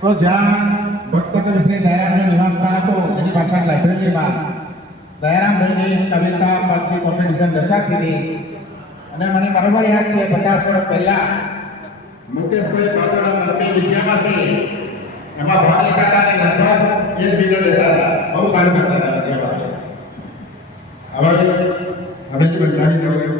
તો જ્યાં ભટ્ટકોટર શ્રી દયારામનું નિવાસસ્થાન હતો એની પાછળ લાઇબ્રેરીમાં દયારામભાઈની કવિતા પદની કોમ્પિટિશન રચા કીધી. અને મને બરાબર યાદ છે, પચાસ વર્ષ પહેલા મુકેશભાઈ બાદોડા મંત્રી વિદ્યાવાસી એમાં ભાગ લેતા હતા અને લગભગ એક બીજો લેતા હતા. બહુ સારું કરતા હતા હવે હવે જ બંધાવી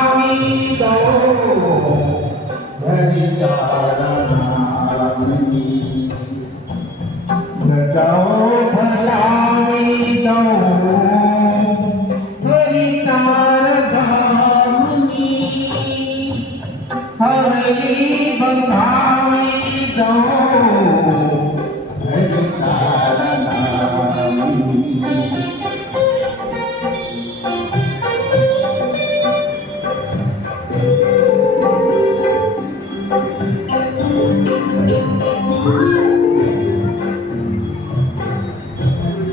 Oh,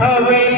away.